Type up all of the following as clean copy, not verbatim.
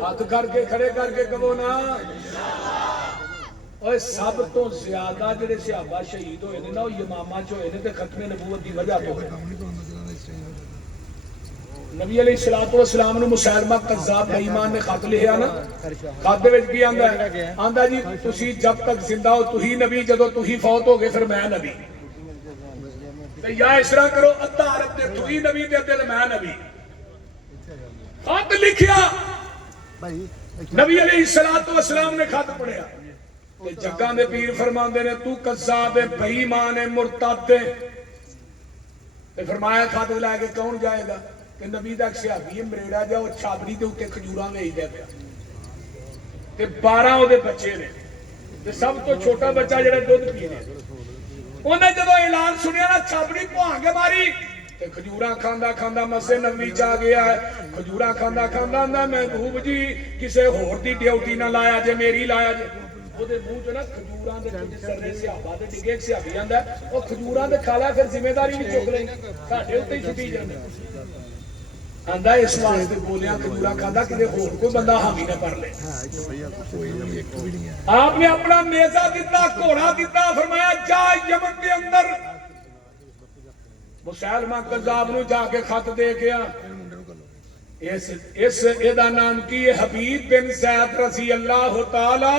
ہاتھ کر کے کھڑے کر کے کہو نا اوے سب تو زیادہ جڑے صحابہ شہید ہوئے نے نا وہ یمامہ چ ہوئے نے تے ختم نبوت دی وجہ تو نبی علیہ الصلوۃ والسلام نو مسیلمہ کذاب بے ایمان نے خط لکھیا نا خط دے وچ کی آندا ہے آندا جی تسی جب تک زندہ ہو تہی نبی جدوں تہی فوت ہو گئے پھر میں نبی تے یا اس طرح کرو ادھا عرب تے تہی نبی تے ادھے تے میں نبی خط لکھیا نبی علیہ الصلوۃ والسلام نے خط پڑھیا تے جگاں دے پیر فرماندے نے تو کذاب بے ایمان مرتد تے فرمایا خط لے کے کون جائے گا کہ نبی دا صحابی مریڑا جا وہ چھابڑی دے اوتے کھجوراں ویچدا پیا تے 12 او دے بچے نے تے سب تو چھوٹا بچہ جڑا دودھ پینے انہیں جدوں اعلان سنیا نا چھابڑی بھانگ ماری تے کھجوراں کھاندا کھاندا مسجد نبوی چ آ گیا ہے کھجوراں کھاندا کھاندا آندا محبوب جی کسے ہور دی ڈیوٹی نہ لایا جے میری لایا جے وہ دے منہ چ نا کھجوراں دے کچھ سرے صحابہ دے ڈگے صحابی آندا او کھجوراں دے کھا لا پھر ذمہ داری بھی چک لیں ساڈے اوتے ہی چھٹی جاندے آندا اس واسطے بولیا کھجوراں کھاندا کسے ہور کوئی بندہ حامی نہ کر لے آپ نے اپنا نیزہ دیتا گھوڑا دیتا فرمایا جا یمن کے اندر مسیلمہ کذاب نو جا کے خط دے گیا اس دا نام کی حبیب بن زید رضی اللہ تعالی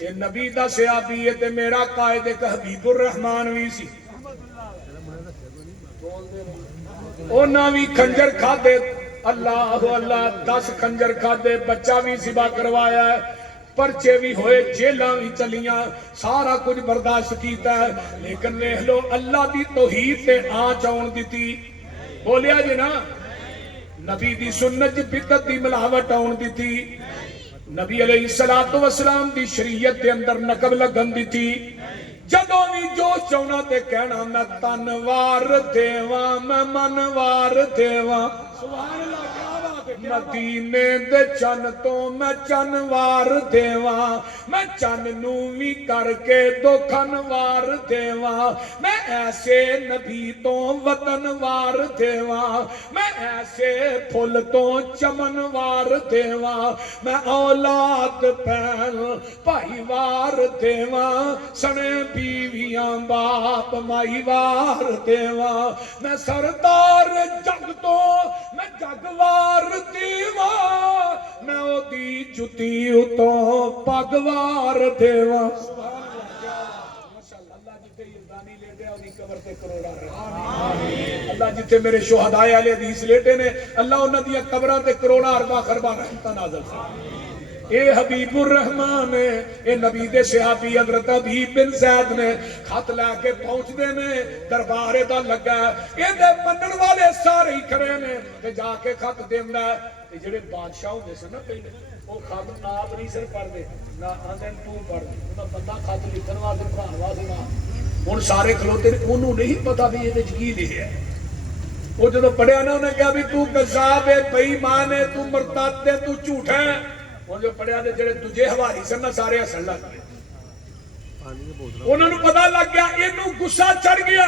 یہ نبی دا صحابی ہے تے میرا قائد ایک حبیب الرحمان وی سی اونا بھی خنجر کھا دے اللہ اللہ 10 خنجر کھا دے بچہ بھی ذبح کروایا ہے پرچے بھی ہوئے جیلاں بھی چلیاں سارا کچھ برداشت کیتا ہے لیکن دیکھ لو اللہ دی توحید تے آنچ آن دیتی بولیا جی نا نبی دی سنت بدعت دی ملاوٹ آن دیتی نبی علیہ الصلوۃ والسلام دی شریعت دے اندر نقب لگن دیتی جدوں بھی جو چاہنا تے کہنا میں تنوار دیواں میں منوار دیواں سبحان اللہ مدینے دے چن تو میں چنوار دیواں میں چن نو وی کر کے دو کھنوار دیواں میں ایسے نبی تو وطن وار دیواں میں ایسے پھل تو چمن وار دیواں میں اولاد پہل بھائی وار دیواں سنے بیویاں باپ مائی وار دیواں میں سردار جگ تو میں جگوار دیواں میں او دی جتی اتوں پگوار دیواں اللہ جتے یزدانی لیٹے انہی قبر تے کروڑا رہا اللہ جتے میرے شہداء اہل حدیث لیٹے نے اللہ انہاں دی قبراں تے کروڑا ارباں خرباں رحمتاں نازل فرمائے اے حبیب الرحمان اے نبی دے صحابی حضرت حبیب بن زید نے خط لے کے پہنچ دے نے دربار دا لگا اے دے منن والے سارے ہی کھڑے نے تے جا کے خط دیندا تے جڑے بادشاہ ہوندے سن نا پہلے او خط آپ نہیں سر پڑھ دے نہ آندن تو پڑھ دے انہاں بندہ خط لکھن واسطے پڑھان واسطے نہ ہن سارے کھلوتے نے اونوں نہیں پتہ بھی اے وچ کی لکھیا ہے او جدوں پڑھیا نا انہاں کہا بھی تو کذاب ہے بے ایمان ہے تو مرتد ہے تو جھوٹا ہے وہ جو پڑھیا دے جڑے تجھے حواری سن نہ سارے ہسن لگ گئے انہوں نے پتہ لگ گیا انہوں غصہ چڑھ گیا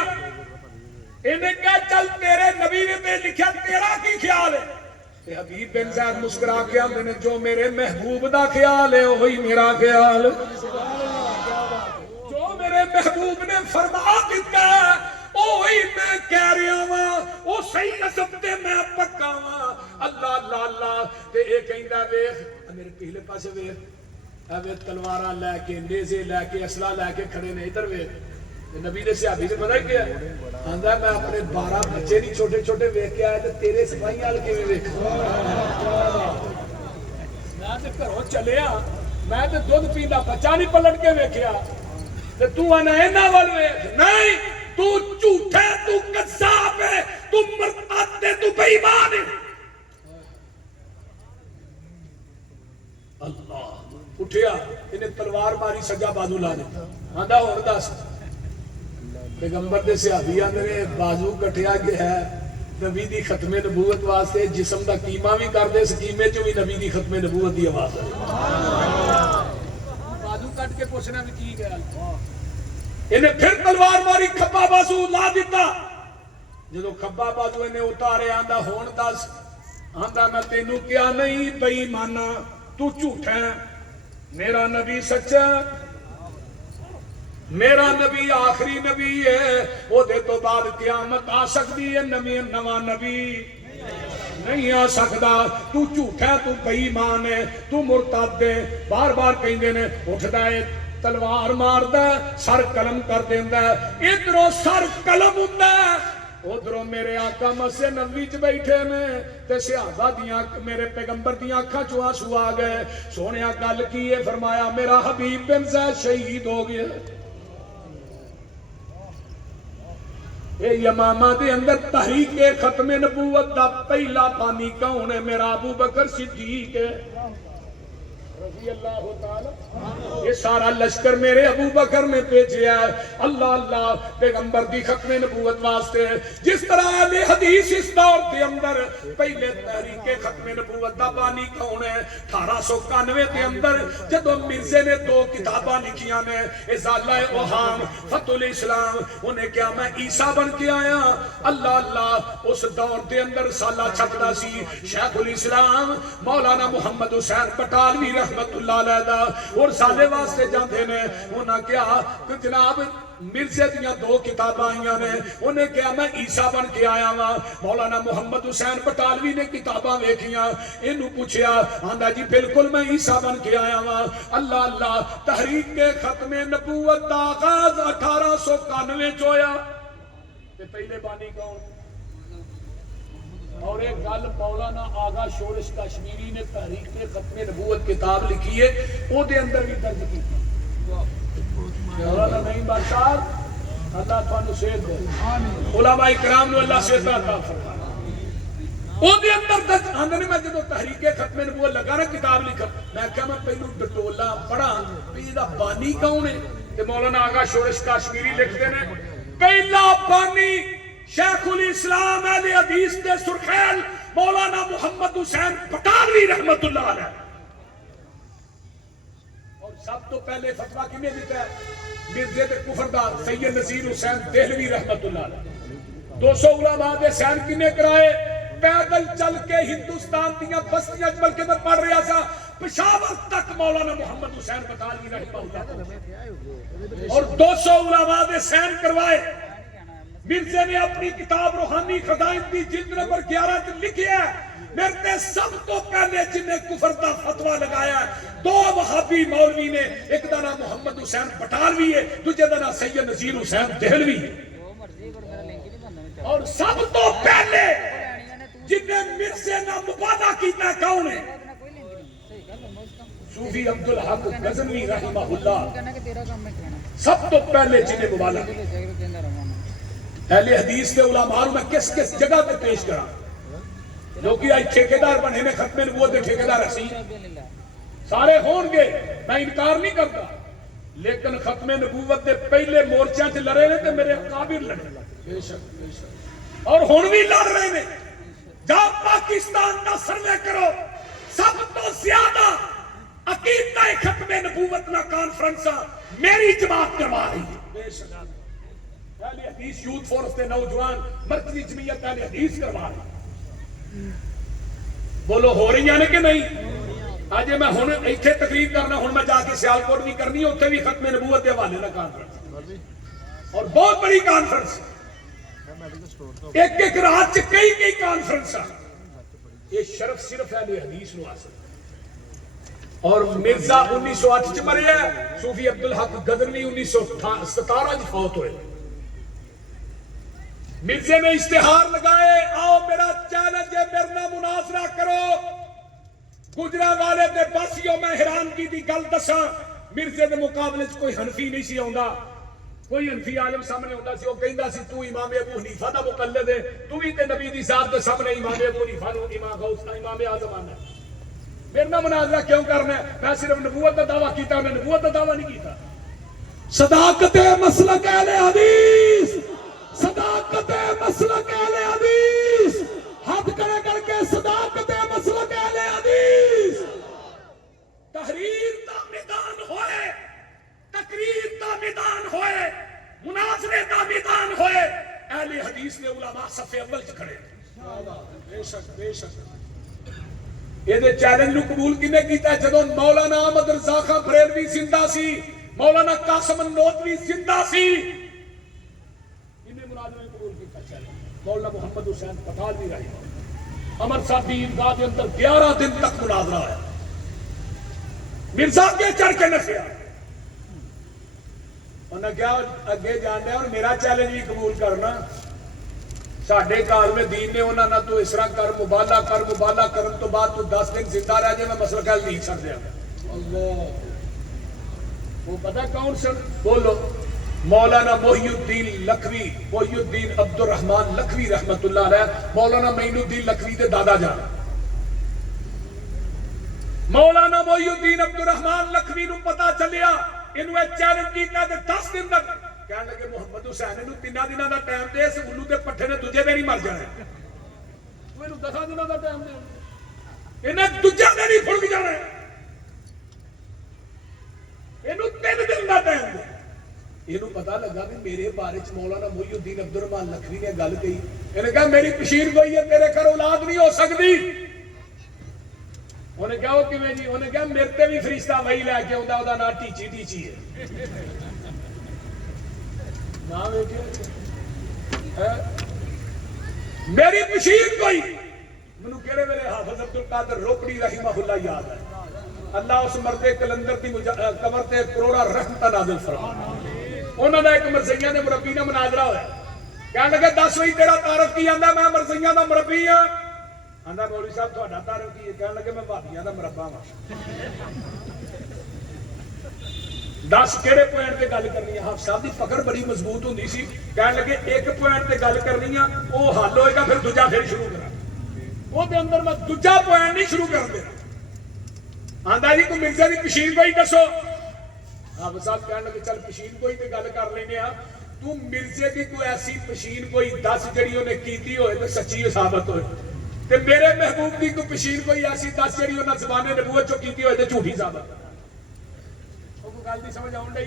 انہیں کہا چل تیرے نبی نے تے لکھیا تیرا کی خیال ہے تے حبیب بن زید مسکرا کے آندے نے جو میرے محبوب دا خیال ہے وہی میرا خیال جو میرے محبوب نے فرما دیتا ہے وہی میں کہہ رہا ہوں وہ صحیح نسب تے میں پکا ہوں اللہ اللہ اللہ تے اے کہندا ویکھ میرے پہلے پاسے ویکھ اے ویکھ تلواراں لے کے نیزے لے کے اسلحہ لے کے کھڑے نے ادھر ویکھ نبی نے صحابی نے پتہ کیا آندا میں اپنے 12 بچے نہیں چھوٹے چھوٹے ویکھ کے آیا تے تیرے سپاہی وال کیویں ویکھ میں تے گھروں چلیا میں تے دودھ پیندا بچہ نہیں پلٹ کے ویکھیا تے تو انا انہاں ول ویکھ نہیں تو جھوٹا ہے تو کذاب ہے تو مرتد ہے تو بے ایمان ہے اللہ اٹھیا انہیں تلوار ماری سجا بازو لا دیتا آندا ہور دس پیغمبر دے صحابی آندے نے بازو کٹیا گیا ہے نبی دی ختم نبوت واسطے جسم دا کیما بھی کر دے سکیمے چ بھی نبی دی ختم نبوت دی آواز ہے بازو کٹ کے پوچھنا بھی کی گیا انہیں پھر تلوار ماری کھبا بازو لا دیتا جدو کھبا بازو انہیں اتارے آندا ہون دس آندا میں تینوں کیا نہیں بے ایمانا تو جھوٹا ہے، میرا نبی سچا، میرا نبی آخری نبی ہے، وہ دے تو بعد قیامت آ سکتی ہے، نواں نبی نہیں آ سکتا، تو جھوٹا، تو بے ایمان ہے، تو مرتد ہے۔ بار بار کہندے نے اٹھدا ہے تلوار ماردا ہے، سر قلم کر دیندا ہے، ادھروں سر قلم ہوندا ہے، ادھروں میرے آقا مسجد نبوی چ بیٹھے نے تے صحابہ دیاں میرے پیغمبر دیاں اکھاں چوں آنسو آ گئے۔ سونیا گل کی ہے؟ فرمایا میرا حبیب بن زید شہید ہو گیا۔ اے یمامہ دے اندر تحریک ختم نبوت دا پہلا بانی کون ہے؟ میرا ابو بکر صدیق ہے رضی اللہ تعالی۔ یہ سارا لشکر میرے ابو بکر نے بھیجا ہے، اللہ اللہ پیغمبر دی ختم نبوت واسطے۔ جس طرح اہل حدیث اس دور دے اندر پہلے تحریک ختم نبوت دا بانی کون ہے؟ 1891 دے اندر جدو مرزے نے 2 کتاباں لکھیاں نے، ازالہ اوہام، فتح الاسلام، انہیں کیا میں عیسیٰ بن کے آیا؟ اللہ اللہ اس دور دے اندر سالہ چھکدا سی شیخ الاسلام مولانا محمد حسین بٹالوی رحمت اللہ علیہ دا، اور سالے واسطے جاندے نے، انہاں کیا کہ جناب مرزے دیاں 2 کتاباں آئیاں نے، انہیں کیا میں عیسیٰ بن کے آیا ہاں۔ مولانا محمد حسین بٹالوی نے کتاباں دیکھیاں، انہوں پوچھیا، آندا جی بالکل میں عیسیٰ بن کے آیا ہاں۔ اللہ اللہ تحریک ختم نبوت دا آغاز 1891 چ ہویا، تے پہلے بانی کون؟ اور ایک گل مولانا آغا شورش کشمیری نے تحریک ختم نبوت کتاب لکھی ہے، او دے اندر بھی درج کی مولانا نعیم بادشاہ اللہ تھانو صحت دے، علماء کرام نو اللہ صحت عطا فرمائے، او دے اندر درج آندے نے۔ میں جدوں تحریک ختم نبوت لگا نا کتاب لکھا، میں کہا میں پہلو ڈٹولا پڑھا کہ یہ دا بانی کون ہے؟ تے مولانا آغا شورش کشمیری لکھتے ہیں پہلا بانی شیخ الاسلام اہل حدیث دے سرخیل مولانا محمد حسین بٹالوی رحمت اللہ علیہ۔ اور سب تو پہلے فتویٰ کنے دیتا ہے؟ مرزے دے کفر دا سید نذیر حسین دہلوی رحمت اللہ علیہ۔ 200 علماء دے سین کنے کرائے؟ پیدل چل کے ہندوستان دیاں بستیاں بلکہ میں پڑھ رہا تھا پشاور تک مولانا محمد حسین بٹالوی رحمہ اللہ، اور 200 علماء دے سین کروائے۔ مرزے نے اپنی کتاب روحانی خزائن دی جلد نمبر 11 تے لکھیا ہے، میرے سب تو پہلے جن نے کفر دا فتویٰ لگایا ہے 2 وہابی مولوی نے، ایک دا نام محمد حسین بٹالوی ہے، دوسرے دا نام سید نذیر حسین دہلوی ہے۔ اور سب تو پہلے جن نے مرزے نہ مبادہ کیتا کون ہے؟ صوفی عبدالحق غزنوی رحمہ اللہ، سب تو پہلے جن نے مبادہ کیتا۔ اہل حدیث کے علماء میں کس کس جگہ پہ پیش کرا جو کہ آج ٹھیکیدار بنے نے ختم نبوت دے ٹھیکیدار اسی سارے ہون گے، میں انکار نہیں کرتا، لیکن ختم نبوت دے پہلے مورچوں سے لڑے نے تے میرے قابل لڑے، بے شک بے شک، اور ہون بھی لڑ رہے نے۔ جب پاکستان کا سروے کرو سب تو زیادہ عقیدہ ختم نبوت نہ کانفرنسا میری جماعت کروا رہی ہے، بے شک اہل حدیث یوتھ فورس کے نوجوان مرکزی جمعیت اہل حدیث کروا رہی۔ بولو ہو رہی ہیں کہ نہیں؟ آج میں ہن ایتھے تقریر کرنا، ہن میں جا کے سیالکوٹ بھی کرنی، اوتھے بھی ختم نبوت کے حوالے نہ کانفرنس، اور بہت بڑی کانفرنس، ایک ایک رات چ کئی کانفرنس۔ یہ شرف صرف اہل حدیث نو حاصل، اور مرزا 1908 چ مریا، صوفی عبدالحق غزنوی 1917 چ فوت ہوئے۔ مرزے نے اشتہار لگائے، آؤ میرا چیلنج ہے، میرے نال مناظرہ کرو۔ گجرا والے دے باسیوں میں حیران کی دی گل دساں، مرزے دے مقابلے چ کوئی حنفی نہیں سی آوندا، کوئی حنفی عالم سامنے ہوندا سی، وہ کہندا سی تو امام ابو حنیفہ دا مقلد ہے، تو بھی تے نبی دی ذات دے سامنے امام ابو حنیفہ نو امام غوث امام اعظم آنا ہے، میرے نال مناظرہ کیوں کرنا ہے؟ میں صرف نبوت دا دعویٰ کیتا، میں نبوت دا دعویٰ نہیں کیتا۔ صداقت مسلک اہل حدیث، صداقت مسلک اہل حدیث، ہاتھ کھڑے کر کے صداقت مسلک اہل حدیث۔ تحریر دا میدان ہوئے، تقریر دا میدان ہوئے، مناظرے دا میدان ہوئے، اہل حدیث نے علماء صف اول چ کھڑے، بے شک بے شک، یہ چیلنج نو قبول کنے کیتا ہے؟ جدو مولانا احمد رضا خان بریلوی زندہ سی، مولانا قاسم نوتوی زندہ سی، انہیں مناظرے قبول کیتا چیلنج۔ مولانا محمد حسین پٹھالوی رہی امر صاحب دی عیدگاہ کے اندر 11 دن تک مناظرہ ہے، مرزا کے چڑھ کے نسیا، انہیں کیا اگے جانا ہے اور میرا چیلنج بھی قبول کرنا۔ ساڈے کال میں دین نے انہوں نے تو اس طرح کر مبالہ کرن تو بعد تو 10 دن زندہ رہ جائے، میں مسئلہ کل نہیں چھڑ دیا۔ اللہ وہ پتہ کون سن؟ بولو، مولانا محی الدین لکھوی، محی الدین عبد الرحمن لکھوی رحمت اللہ علیہ، مولانا معین الدین لکھوی دے دادا جان۔ مولانا محی الدین عبد الرحمن لکھوی نو پتا چلیا انہوں چیلنج کیتا تے 10 دن تک کہنے لگے محمد حسین نو 3 دنوں دا ٹائم دے، اس الو تے پٹھے نے دجے دن ہی مر جانا ہے، تو انہوں 10 دنوں دا ٹائم دے، انہیں دجے دن ہی پھڑک جانا ہے، انہوں 3 دن دا ٹائم دے۔ انہوں پتا لگا کہ میرے بارے چ مولانا محی الدین عبد الرحمن لکھوی نے گل کہی، انہیں کہا میری پشیر گئی ہے، تیرے گھر اولاد نہیں ہو سکتی۔ انہیں کہا وہ کیویں جی؟ انہیں کہا میرے تے بھی فرشتہ وہی لے کے آندا، اودا نام ٹیچی ٹیچی ہے، نام میری پشیر کوئی منو کہڑے ویلے حافظ عبد القادر روکڑی رحمہ اللہ یاد ہے، اللہ اس مرد کلندر دی قبر تے کروڑا رحمت نازل فرما۔ انہوں نے ایک مرزیہ نے مربی نے مناظرہ ہویا، کہنے لگے 10 وہی تیرا تعارف کی؟ آندا میں مرزیہ دا مربی ہاں۔ آندا مولوی صاحب تہاڈا تعارف کی ہے؟ کہنے لگے میں بھابیاں دا مربا ہاں۔ 10 کہڑے پوائنٹ تے گل کرنی ہے؟ حافظ صاحب دی پکڑ بڑی مضبوط ہوندی سی، کہنے لگے ایک پوائنٹ تے گل کرنی ہے، وہ حل ہوئے گا، پھر دوجا پھر شروع کرا، وہ دے اندر میں دوجا پوائنٹ نہیں شروع کر دینا۔ آندا جی کوئی مرزا دی پشیر کوئی دسو۔ حافظ صاحب کہنے لگے چل پشین کوئی تے گل کر لینے ہاں، تو مرزے کی کوئی ایسی پشین کوئی 10 جڑی انہیں کیتی ہوئے تو سچی ثابت ہوئے، تے میرے محبوب کی کوئی پشین کوئی ایسی 10 جڑی انہیں زبان نبوت چو کیتی ہوئے تو جھوٹی ثابت۔ وہ کوئی گل نہیں سمجھ آؤں ڈئی؟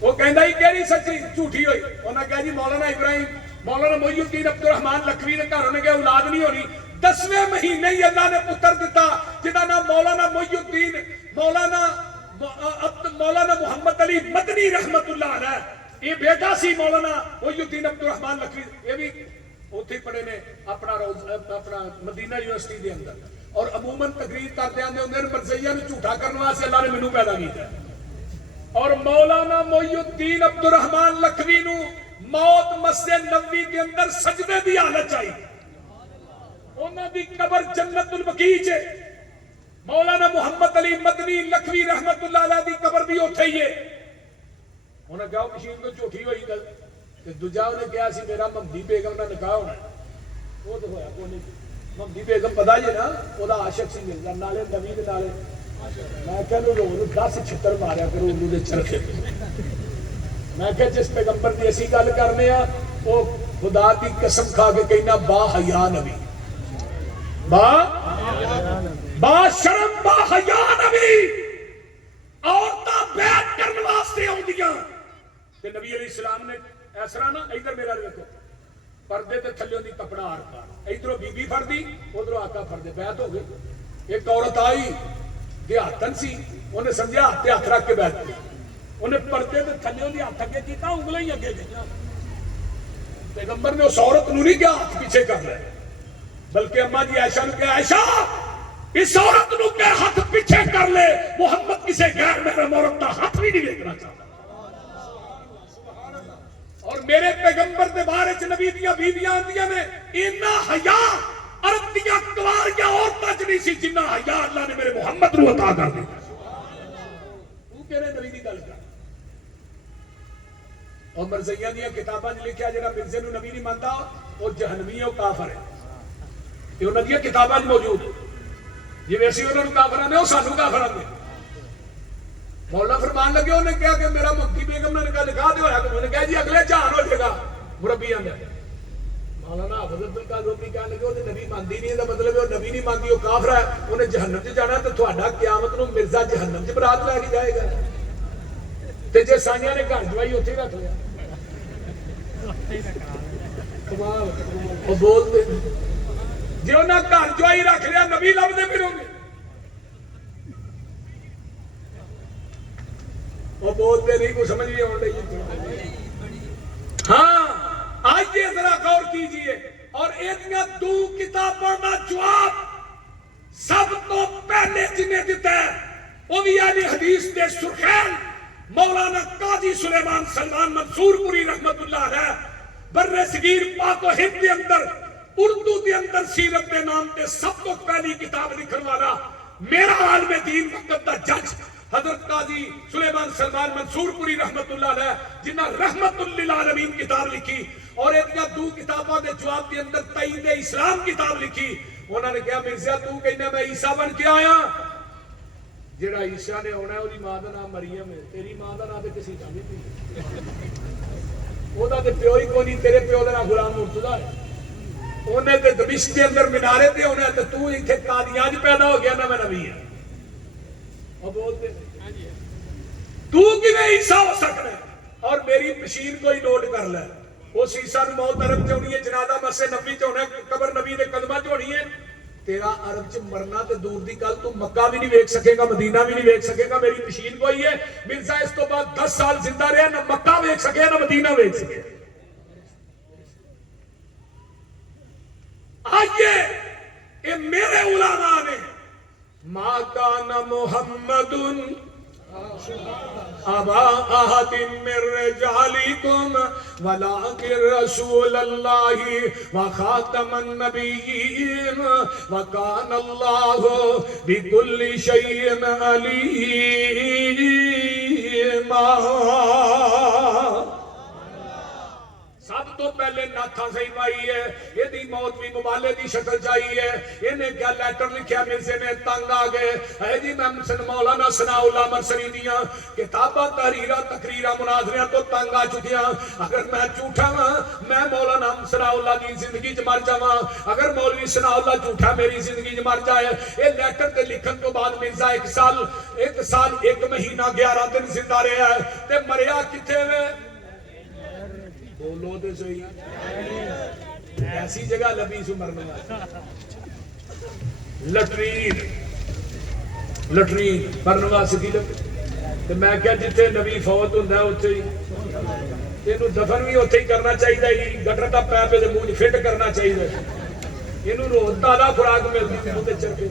وہ کہندا ہی کہڑی سچی جھوٹی ہوئی؟ انہاں کہا جی مولانا ابراہیم، مولانا محی الدین عبد الرحمن لکھوی نے گھر نے کہ اولاد نہیں ہونی، 10ویں مہینے ہی اللہ نے پتر دیتا جنہاں نام مولانا محی الدین مولانا محمد علی مدنی رحمت اللہ علیہ، یہ بیٹا سی مولانا محی الدین عبد الرحمن لکھوی، یہ بھی اوتھے پڑھے نے اپنا مدینہ یونیورسٹی دے اندر، اور عموماً تقریر کرتے ہیں انہیں مرزیہ نے جھوٹا کرنے واسطے اللہ نے مینوں پیدا کیتا ہے۔ اور مولانا محی الدین عبد الرحمن لکھوی نو موت مسجد نبوی کے اندر سجدے دی حالت چاہیے، انہاں دی قبر جنت البقیع ہے۔ مولانا محمد علی مدنی لکھوی رحمت اللہ علیہ دی قبر بھی اوتھے ہی ہے۔ انہاں کہا مشین کو جھوٹی ہوئی گل، تے دوجا انہیں کہا سی میرا مہدی بیگم دا نکاح ہونا ہے، وہ تو ہویا کوئی نہیں۔ مہدی بیگم پتہ جی نا وہ دا عاشق سی مرزا نالے نبی دے نالے، میں کہہ لو 10 چھتر ماریا کرو اردو دے چرخے، میں کہ جس پیغمبر دی اسی گل کرنے ہاں وہ خدا دی قسم کھا کے کہنا با حیا نبی، با شرم با حیا نبی، عورتاں بیعت کرنے واسطے آؤندیاں تے نبی علیہ السلام نے اس طرح نا ادھر میرا دیکھو پردے تے تھلیوں دی کپڑا آر پار، ادھروں بی بی پھڑدی ادھروں آقا پھڑدے، بیعت ہو گئی۔ ایک عورت آئی دیہاتن سی، انہیں سمجھا ہاتھ ہاتھ رکھ کے بیعت کی، انہیں پردے تے تھلیوں دی ہاتھ اگے کیتا، انگلیاں ہی اگے گئیاں۔ پیغمبر نے اس عورت نو نہیں کیا ہاتھ پیچھے کر لے، بلکہ اماں جی عائشہ نے کہا عائشہ اس عورت نو کہ ہاتھ پیچھے کر لے، محمد کسے غیر محرم عورت کا ہاتھ بھی نہیں دیکھنا چاہتا۔ اور میرے پیغمبر دے بارے چ نبی دیاں بیویاں آندیاں نے اینا حیا عرب دیاں کواریاں عورتاں چ نہیں سی جنہ حیا اللہ نے میرے محمد نو عطا کر دیا۔ تو کہنے نبی دی گل کر، اور مرزیہ دیاں کتاباں وچ لکھیا جڑا مرزے نو نبی نہیں مانتا وہ جہنمی ہے، وہ کافر ہے، یہ انہاں دیاں کتاباں وچ موجود ہے۔ جی ویسے انہوں نے کافر نے وہ سانو کافر آتے۔ مولا فرمان لگے انہیں کہا کہ میرا مفتی بیگم نے کہا دکھا دیا، انہوں نے کہا جی اگلے جہان ہو جائے گا مربیاں میں۔ مولانا حافظ القادر رومی کہنے لگے وہ نبی مانتی نہیں ہے، مطلب وہ نبی نہیں مانتی، وہ کافر ہے، انہیں جہنم سے جانا تو تھوڑا قیامت نو مرزا جہنم سے برات لے کے جائے گا، تے جے سانیاں نے گھر جوائی اتنے رکھ لیا۔ وہ بولتے جی انہیں گھر جوائی رکھ لیا نبی لبدے پھرو گے وہ بولتے نہیں کو سمجھ نہیں آن رہی ہاں آئیے ذرا غور کیجئے اور ایتیاں دو کتابوں کا جواب سب تو پہلے جنہیں دیتا ہے وہ بھی اہل حدیث دے سرخیل مولانا قاضی سلیمان سلمان منصور پوری رحمت اللہ علیہ بر صغیر پاک و ہند کے اندر اردو کے اندر سیرت کے نام تے سب تو پہلی کتاب لکھن والا میرا عالم دین وقت دا جج حضرت قاضی سلیمان سلمان منصور پوری رحمت اللہ علیہ جنہاں رحمت للعالمین کتاب لکھی اور ایتیاں دو کتابوں کے جواب کے اندر تائید اسلام کتاب لکھی انہوں نے کہا مرزا تو کہنا میں عیسیٰ بن کے آیا جڑا عیسیٰ نے ہونا ہے وہی ماں کا نام مریم ہے تیری ماں کا نام تو کسی کا نہیں وہ تو پیو ہی کوئی نہیں تیرے پیو کا نام غلام مرتضیٰ ہے انہیں تو دمشق کے اندر مینارے تھے انہیں تو اتنے قادیان پیدا ہو گیا نا میں نبی ہے اور بولتے تو کیویں عیسیٰ ہو سکتا ہے اور میری بشیر کو ہی نوٹ کر لے اس عیسیٰ نے موت عرب چ ہونی ہے جنازہ مسجد نبی چ ہونا ہے قبر نبی دے قدمہ چ ہونی ہے تیرا عرب چ مرنا تے دور دی گل تو مکہ بھی نہیں ویکھ سکے گا مدینہ بھی نہیں ویکھ سکے گا میری بشیر کو ہی ہے مرزا اس تو بعد 10 سال زندہ رہا نہ مکہ ویکھ سکے نہ مدینہ ویکھ سکے آئیے یہ میرے علماء نے ما کان محمد ابا احد من رجالکم ولکن رسول اللہ وخاتم النبیین وکان اللہ بکل شیء علیما سب تو پہلے ناتھا صحیح پائی ہے یہ دی موت بھی مبالے دی شکل چاہیے انہیں کیا لیٹر لکھیا مرزے نے تنگ آ گئے اے جی میں مولانا ثناء اللہ مرسری دیاں کتاباں تحریرہ تقریرہ مناظرہ تو تنگ آ چکیاں اگر میں جھوٹا ہاں میں مولانا ثناء اللہ کی زندگی چ مر جاواں اگر مولوی ثناء اللہ جھوٹا میری زندگی چ مر جائے یہ لیٹر تے لکھن تو بعد مرزا ایک سال ایک مہینہ 11 دن زندہ رہا ہے تے مریا کتھے وے بولو تو صحیح ایسی جگہ لبی سو مرنا لٹرین مرن واسطے لبی میں کیا جتنے نبی فوت ہوتا ہے اتنے ہی یہ دفن بھی اتنے ہی کرنا چاہیے گٹر کا پیپ منہ فٹ کرنا چاہیے یہ روز تازہ خوراک ملتی چرکے